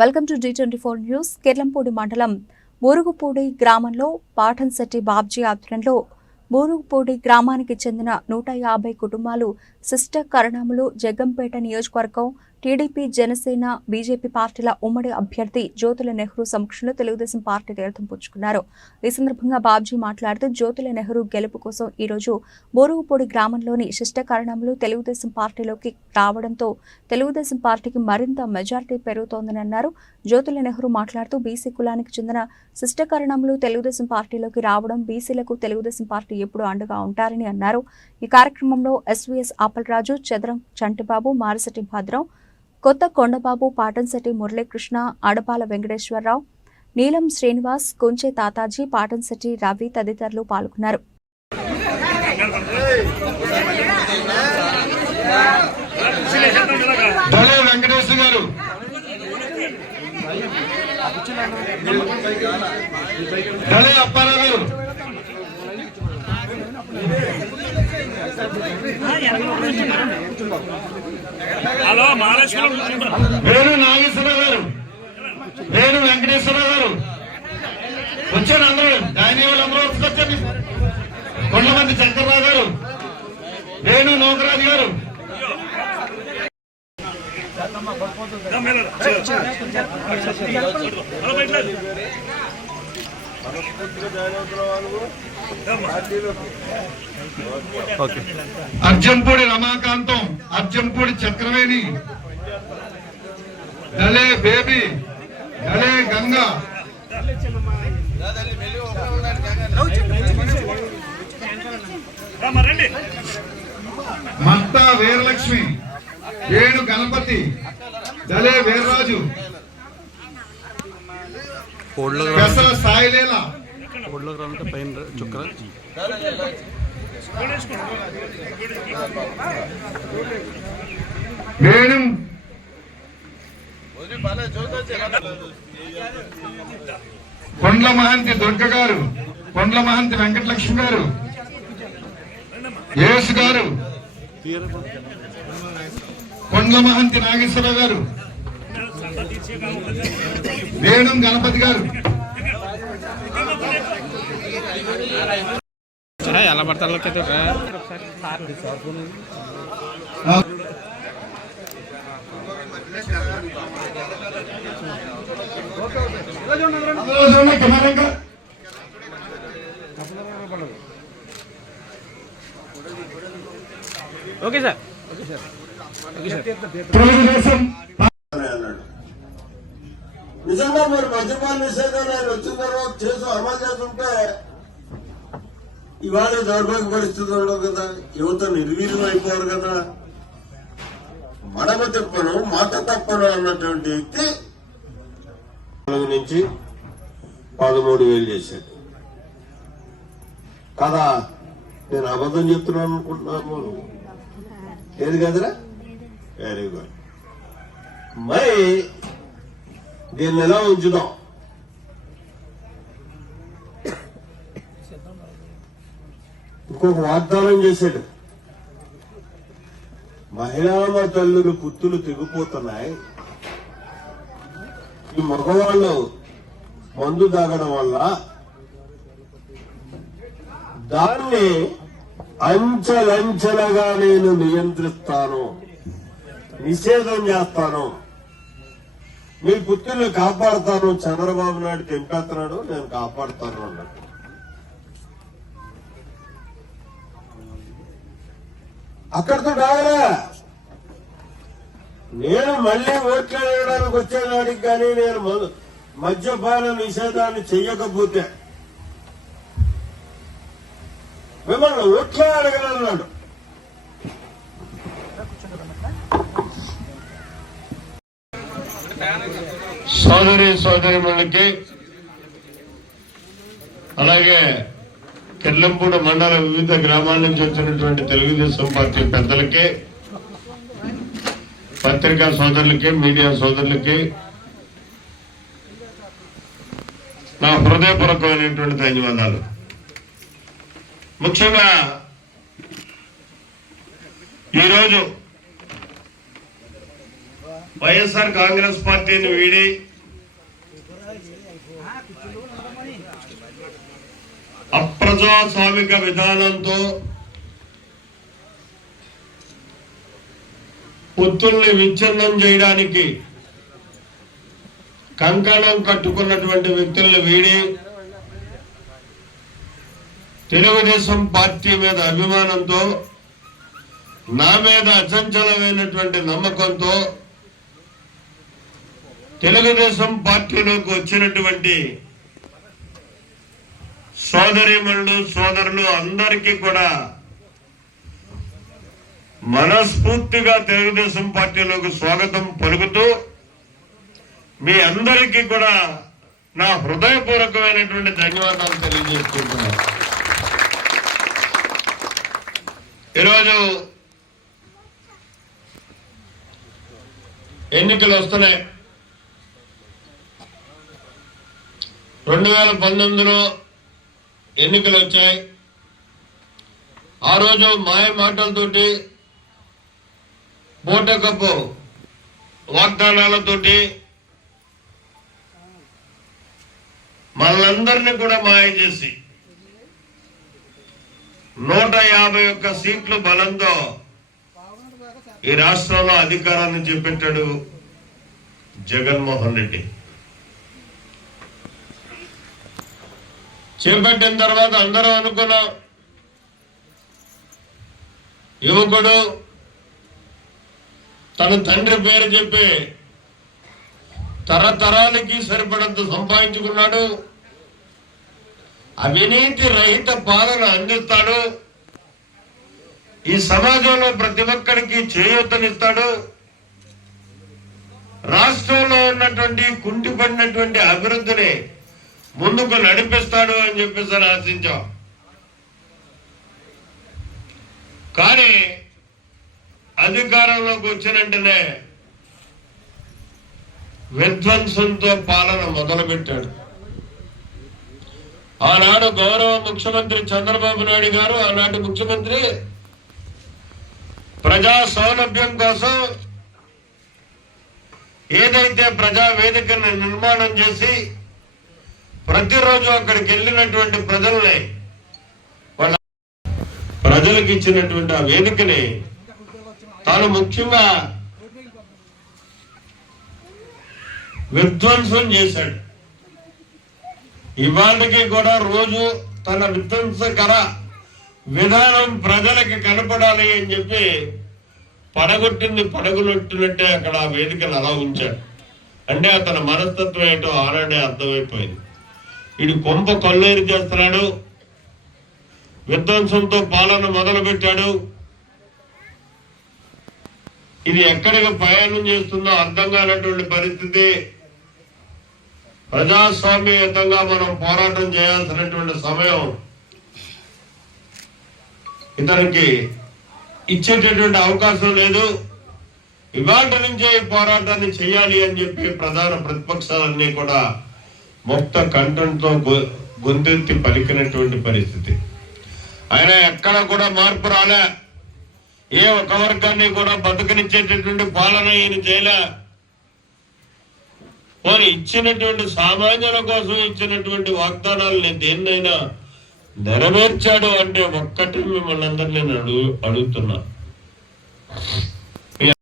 Welcome to D24 news. Kirlampudi మండలం మూరుగుపూడి గ్రామంలో పాఠంశెట్టి బాబ్జీ ఆధ్వర్యంలో మూరుగుపూడి గ్రామానికి చెందిన 150 కుటుంబాలు శిష్టకరణములు జగ్గంపేట నియోజకవర్గం టీడీపీ జనసేన బీజేపీ పార్టీల ఉమ్మడి అభ్యర్థి జ్యోతుల నెహ్రూ సమక్షంలో తెలుగుదేశం పార్టీ తీర్థం పుచ్చుకున్నారు. ఈ సందర్భంగా బాబ్జీ మాట్లాడుతూ జ్యోతుల నెహ్రూ గెలుపు కోసం ఈ రోజు మూరుగుపూడి గ్రామంలోని శిష్టకరణములు తెలుగుదేశం పార్టీలోకి రావడంతో తెలుగుదేశం పార్టీకి మరింత మెజారిటీ పెరుగుతోందని అన్నారు. జ్యోతుల నెహ్రూ మాట్లాడుతూ బీసీ కులానికి చెందిన శిష్టకరణములు తెలుగుదేశం పార్టీలోకి రావడం బీసీలకు తెలుగుదేశం పార్టీ ఎప్పుడు అండగా ఉంటారని అన్నారు. ఈ కార్యక్రమంలో ఎస్వీఎస్ ఆపల్రాజు, చదరం చంటిబాబు, మారిశెట్టి భద్రం, కొత్త కొండబాబు, పాటంశెట్టి మురళీకృష్ణ, అడపాల వెంకటేశ్వరరావు, నీలం శ్రీనివాస్, కుంచే తాతాజీ, పాటంశెట్టి రవి తదితరులు పాల్గొన్నారు. వేణు నాగేశ్వర గారు, వేణు వెంకటేశ్వర గారు వచ్చారు. అందరూ దానివాళ్ళు అందరూ వచ్చి కొంతమంది శంకర్రావు గారు, వేణు నోకరాజు గారు, అర్జంపూడి రమాకాంతం, అర్జంపూడి చక్రవేణి, దళే బేబీ, దళే గంగా, మత్తా వీరలక్ష్మి, వేణు గణపతి, దళే వీర్రాజు, పెసల సాయిలీల, వేణు కొండ్ల మహంతి దుర్గ గారు, కొండ్ల మహంతి వెంకటలక్ష్మి గారు, యేసు గారు, కొండ్ల మహంతి నాగేశ్వరరావు గారు, వేణు గణపతి గారు, ఎలా పడతారు ఓకే సార్. నిజంగా మీరు మద్యపాన నిషేధాన్ని ఆయన వచ్చిన తర్వాత చేసి అమలు చేస్తుంటే ఇవాళ దౌర్భాగ్య పరిస్థితులు ఉండవు కదా, యువత నిర్వీర్యం అయిపోరు కదా. మడమ తిప్పను మాట తప్పను అన్నటువంటి వ్యక్తి నుంచి 13,000 చేశాడు కదా. నేను అబద్ధం చెప్తున్నాను అనుకుంటున్నాను, లేదు కదరా? Very good. మరి దీన్ని ఎలా ఉంచుదాం? ఇంకొక వాగ్దానం చేశాడు, మహిళామ తల్లులు పుత్తులు తెగిపోతున్నాయి, ఈ మగవాళ్ళు మందు తాగడం వల్ల దాన్ని అంచెలంచెలుగా నేను నియంత్రిస్తాను, నిషేధం చేస్తాను, మీ పుత్రుల్ని కాపాడుతాను. చంద్రబాబు నాయుడు తెంపేస్తున్నాడు, నేను కాపాడుతాను అన్నాడు. అక్కడితో రాగలే. నేను మళ్లీ ఓట్లు వేయడానికి వచ్చేనాడికి కానీ నేను మద్యపాన నిషేధాన్ని చెయ్యకపోతే మిమ్మల్ని ఓట్లే అడగలన్నాడు. సోదరిమణులకి అలాగే కెర్లంపూడి మండల వివిధ గ్రామాల నుంచి వచ్చినటువంటి తెలుగుదేశం పార్టీ పెద్దలకి, పత్రికా సోదరులకి, మీడియా సోదరులకి నా హృదయపూర్వకమైనటువంటి ధన్యవాదాలు. ముఖ్యంగా ఈరోజు వైఎస్ఆర్ కాంగ్రెస్ పార్టీని వీడి అప్రజాస్వామిక విధానంతో పొత్తుల్ని విచ్ఛిన్నం చేయడానికి కంకణం కట్టుకున్నటువంటి వ్యక్తుల్ని వీడి తెలుగుదేశం పార్టీ మీద అభిమానంతో, నా మీద అచంచలమైనటువంటి నమ్మకంతో తెలుగుదేశం పార్టీలోకి వచ్చినటువంటి సోదరీమణులు సోదరులు అందరికీ కూడా మనస్ఫూర్తిగా తెలుగుదేశం పార్టీలోకి స్వాగతం పలుకుతూ మీ అందరికీ కూడా నా హృదయపూర్వకమైనటువంటి ధన్యవాదాలు తెలియజేసుకుంటున్నాను. ఈరోజు ఎన్నికలు వస్తున్నాయి. 2019లో ఎన్నికలు వచ్చాయి. ఆ రోజు మాయ మాటలతోటి, బోటకప్పు వాగ్దానాలతోటి మనలందరినీ కూడా మాయ చేసి 151 సీట్లు బలంతో ఈ రాష్ట్రంలో అధికారాన్ని చేపట్టాడు జగన్మోహన్ రెడ్డి. చేపట్టిన తర్వాత అందరం అనుకున్నాం, యువకుడు తన తండ్రి పేరు చెప్పి తరతరాలకి సరిపడంత సంపాదించుకున్నాడు, అవినీతి రహిత పాలన అందిస్తాడు, ఈ సమాజంలో ప్రతి ఒక్కరికి చేయూతనిస్తాడు, రాష్ట్రంలో ఉన్నటువంటి కుంటిపడినటువంటి అభివృద్ధిని ముందుకు నడిపిస్తాడు అని చెప్పేసి ఆశించాం. కానీ అధికారంలోకి వచ్చిన వెంటనే విధ్వంసంతో పాలన మొదలుపెట్టాడు. ఆనాడు గౌరవ ముఖ్యమంత్రి చంద్రబాబు నాయుడు గారు, ఆనాటి ముఖ్యమంత్రి, ప్రజా సౌలభ్యం కోసం ఏదైతే ప్రజా వేదికను నిర్మాణం చేసి ప్రతిరోజు అక్కడికి వెళ్ళినటువంటి ప్రజల్ని, వాళ్ళ ప్రజలకు ఇచ్చినటువంటి ఆ వేదికని తాను ముఖ్యంగా విధ్వంసం చేశాడు. ఇవాళకి కూడా రోజు తన విధ్వంసకర విధానం ప్రజలకు కనపడాలి అని చెప్పి పడగొట్టింది పడగొట్టినట్టే అక్కడ ఆ వేదికను అలా ఉంచాడు. అంటే అతని మనస్తత్వం ఏంటో ఆనాడే అర్థమైపోయింది. వీడు కొంప కొల్లేరు చేస్తున్నాడు, విధ్వంసంతో పాలన మొదలు పెట్టాడు, ఇది ఎక్కడికి ప్రయాణం చేస్తుందో అర్థం కానటువంటి పరిస్థితి. ప్రజాస్వామ్యయుతంగా మనం పోరాటం చేయాల్సినటువంటి సమయం ఇతనికి ఇచ్చేటటువంటి అవకాశం లేదు. ఇవాళ నుంచే ఈ పోరాటాన్ని చేయాలి అని చెప్పి ప్రధాన ప్రతిపక్షాలన్నీ కూడా ముక్త కంఠంతో గొంతెత్తి పలికినటువంటి పరిస్థితి. ఆయన ఎక్కడ కూడా మార్పు రాలే. ఏ ఒక్క వర్గాన్ని కూడా బతుకనిచ్చేటటువంటి పాలన ఈయన చేయలే. పోనీ ఇచ్చినటువంటి సామాన్యుల కోసం ఇచ్చినటువంటి వాగ్దానాలని దేన్నైనా నెరవేర్చాడు అంటే ఒక్కటి మిమ్మల్ని అందరినీ నేను అడుగుతున్నా.